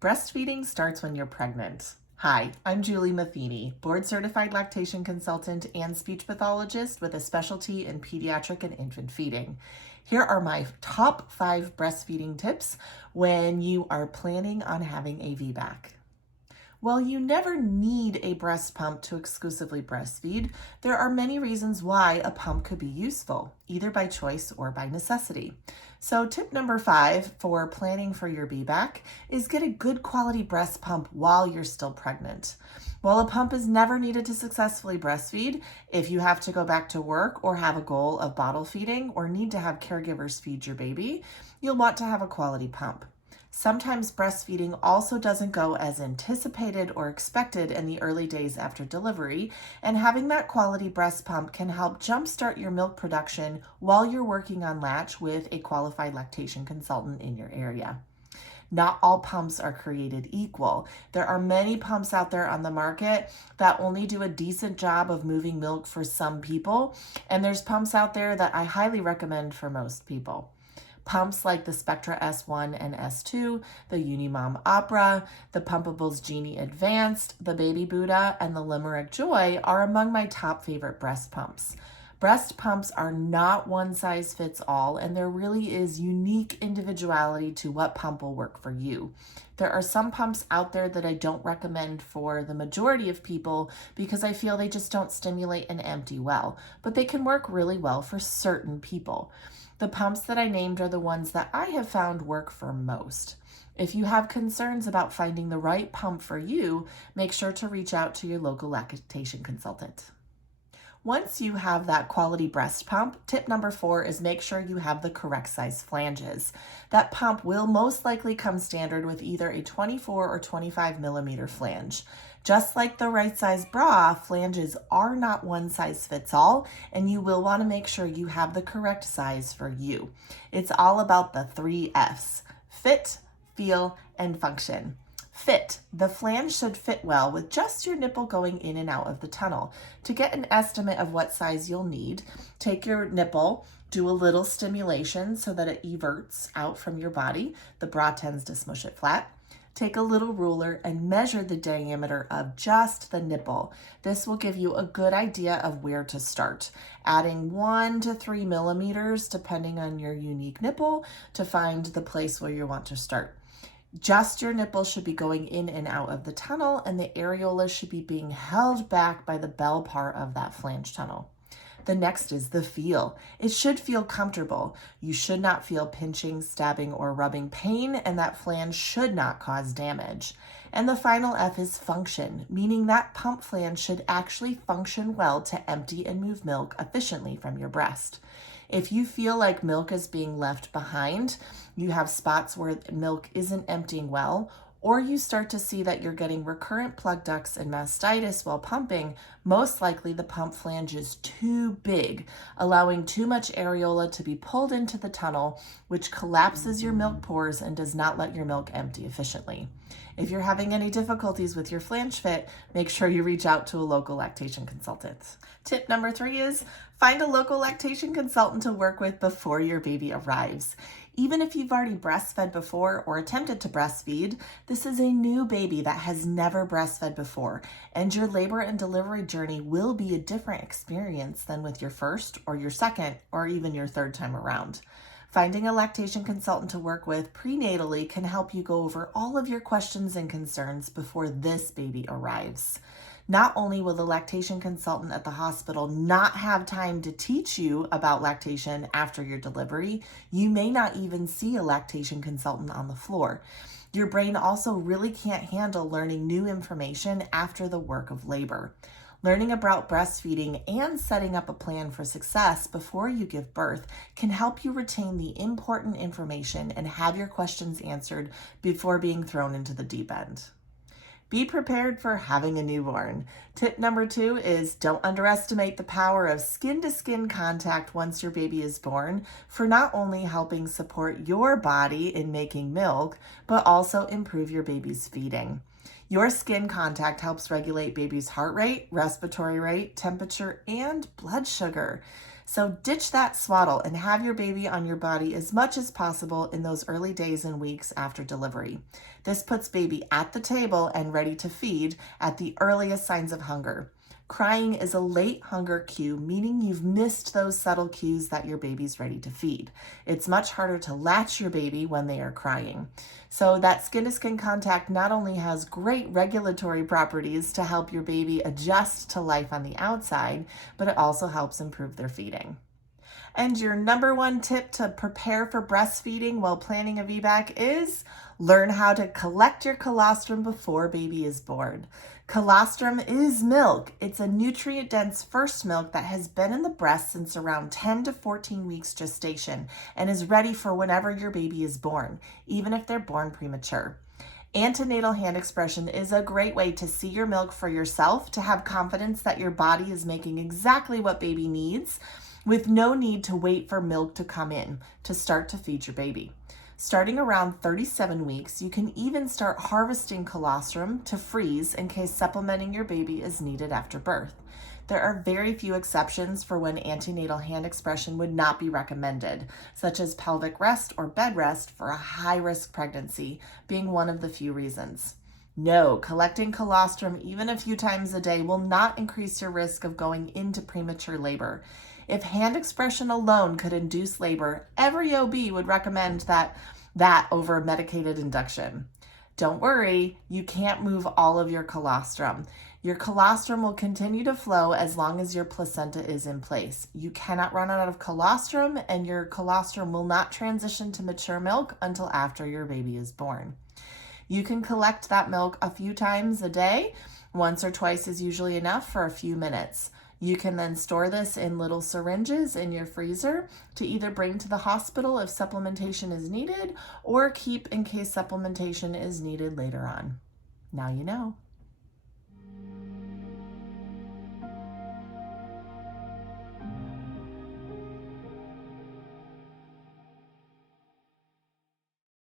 Breastfeeding starts when you're pregnant. Hi, I'm Julie Matheny, board-certified lactation consultant and speech pathologist with a specialty in pediatric and infant feeding. Here are my top 5 breastfeeding tips when you are planning on having a VBAC. While you never need a breast pump to exclusively breastfeed, there are many reasons why a pump could be useful, either by choice or by necessity. So tip number 5 for planning for your VBAC is get a good quality breast pump while you're still pregnant. While a pump is never needed to successfully breastfeed, if you have to go back to work or have a goal of bottle feeding or need to have caregivers feed your baby, you'll want to have a quality pump. Sometimes breastfeeding also doesn't go as anticipated or expected in the early days after delivery, and having that quality breast pump can help jumpstart your milk production while you're working on latch with a qualified lactation consultant in your area. Not all pumps are created equal. There are many pumps out there on the market that only do a decent job of moving milk for some people, and there's pumps out there that I highly recommend for most people. Pumps like the Spectra S1 and S2, the Unimom Opera, the Pumpables Genie Advanced, the Baby Buddha, and the Limerick Joy are among my top favorite breast pumps. Breast pumps are not one size fits all, and there really is unique individuality to what pump will work for you. There are some pumps out there that I don't recommend for the majority of people because I feel they just don't stimulate and empty well, but they can work really well for certain people. The pumps that I named are the ones that I have found work for most. If you have concerns about finding the right pump for you, make sure to reach out to your local lactation consultant. Once you have that quality breast pump, tip number 4 is make sure you have the correct size flanges. That pump will most likely come standard with either a 24 or 25 millimeter flange. Just like the right size bra, flanges are not one size fits all, and you will want to make sure you have the correct size for you. It's all about the 3 F's: fit, feel, and function. Fit. The flange should fit well with just your nipple going in and out of the tunnel. To get an estimate of what size you'll need, take your nipple, do a little stimulation so that it everts out from your body. The bra tends to smush it flat. Take a little ruler and measure the diameter of just the nipple. This will give you a good idea of where to start, adding 1 to 3 millimeters depending on your unique nipple to find the place where you want to start. Just your nipple should be going in and out of the tunnel, and the areola should be being held back by the bell part of that flange tunnel. The next is the feel. It should feel comfortable. You should not feel pinching, stabbing, or rubbing pain, and that flange should not cause damage. And the final F is function, meaning that pump flange should actually function well to empty and move milk efficiently from your breast. If you feel like milk is being left behind, you have spots where milk isn't emptying well, or you start to see that you're getting recurrent plug ducts and mastitis while pumping, most likely the pump flange is too big, allowing too much areola to be pulled into the tunnel, which collapses your milk pores and does not let your milk empty efficiently. If you're having any difficulties with your flange fit, make sure you reach out to a local lactation consultant. Tip number 3 is find a local lactation consultant to work with before your baby arrives. Even if you've already breastfed before or attempted to breastfeed, this is a new baby that has never breastfed before, and your labor and delivery journey will be a different experience than with your first or your second or even your third time around. Finding a lactation consultant to work with prenatally can help you go over all of your questions and concerns before this baby arrives. Not only will the lactation consultant at the hospital not have time to teach you about lactation after your delivery, you may not even see a lactation consultant on the floor. Your brain also really can't handle learning new information after the work of labor. Learning about breastfeeding and setting up a plan for success before you give birth can help you retain the important information and have your questions answered before being thrown into the deep end. Be prepared for having a newborn. Tip number 2 is don't underestimate the power of skin-to-skin contact once your baby is born for not only helping support your body in making milk, but also improve your baby's feeding. Your skin contact helps regulate baby's heart rate, respiratory rate, temperature, and blood sugar. So ditch that swaddle and have your baby on your body as much as possible in those early days and weeks after delivery. This puts baby at the table and ready to feed at the earliest signs of hunger. Crying is a late hunger cue, meaning you've missed those subtle cues that your baby's ready to feed. It's much harder to latch your baby when they are crying. So that skin-to-skin contact not only has great regulatory properties to help your baby adjust to life on the outside, but it also helps improve their feeding. And your number one tip to prepare for breastfeeding while planning a VBAC is learn how to collect your colostrum before baby is born. Colostrum is milk. It's a nutrient-dense first milk that has been in the breast since around 10 to 14 weeks gestation and is ready for whenever your baby is born, even if they're born premature. Antenatal hand expression is a great way to see your milk for yourself, to have confidence that your body is making exactly what baby needs, with no need to wait for milk to come in to start to feed your baby. Starting around 37 weeks, you can even start harvesting colostrum to freeze in case supplementing your baby is needed after birth. There are very few exceptions for when antenatal hand expression would not be recommended, such as pelvic rest or bed rest for a high-risk pregnancy being one of the few reasons. No, collecting colostrum even a few times a day will not increase your risk of going into premature labor. If hand expression alone could induce labor, every OB would recommend that over medicated induction. Don't worry, you can't move all of your colostrum. Your colostrum will continue to flow as long as your placenta is in place. You cannot run out of colostrum, and your colostrum will not transition to mature milk until after your baby is born. You can collect that milk a few times a day. Once or twice is usually enough for a few minutes. You can then store this in little syringes in your freezer to either bring to the hospital if supplementation is needed or keep in case supplementation is needed later on. Now you know.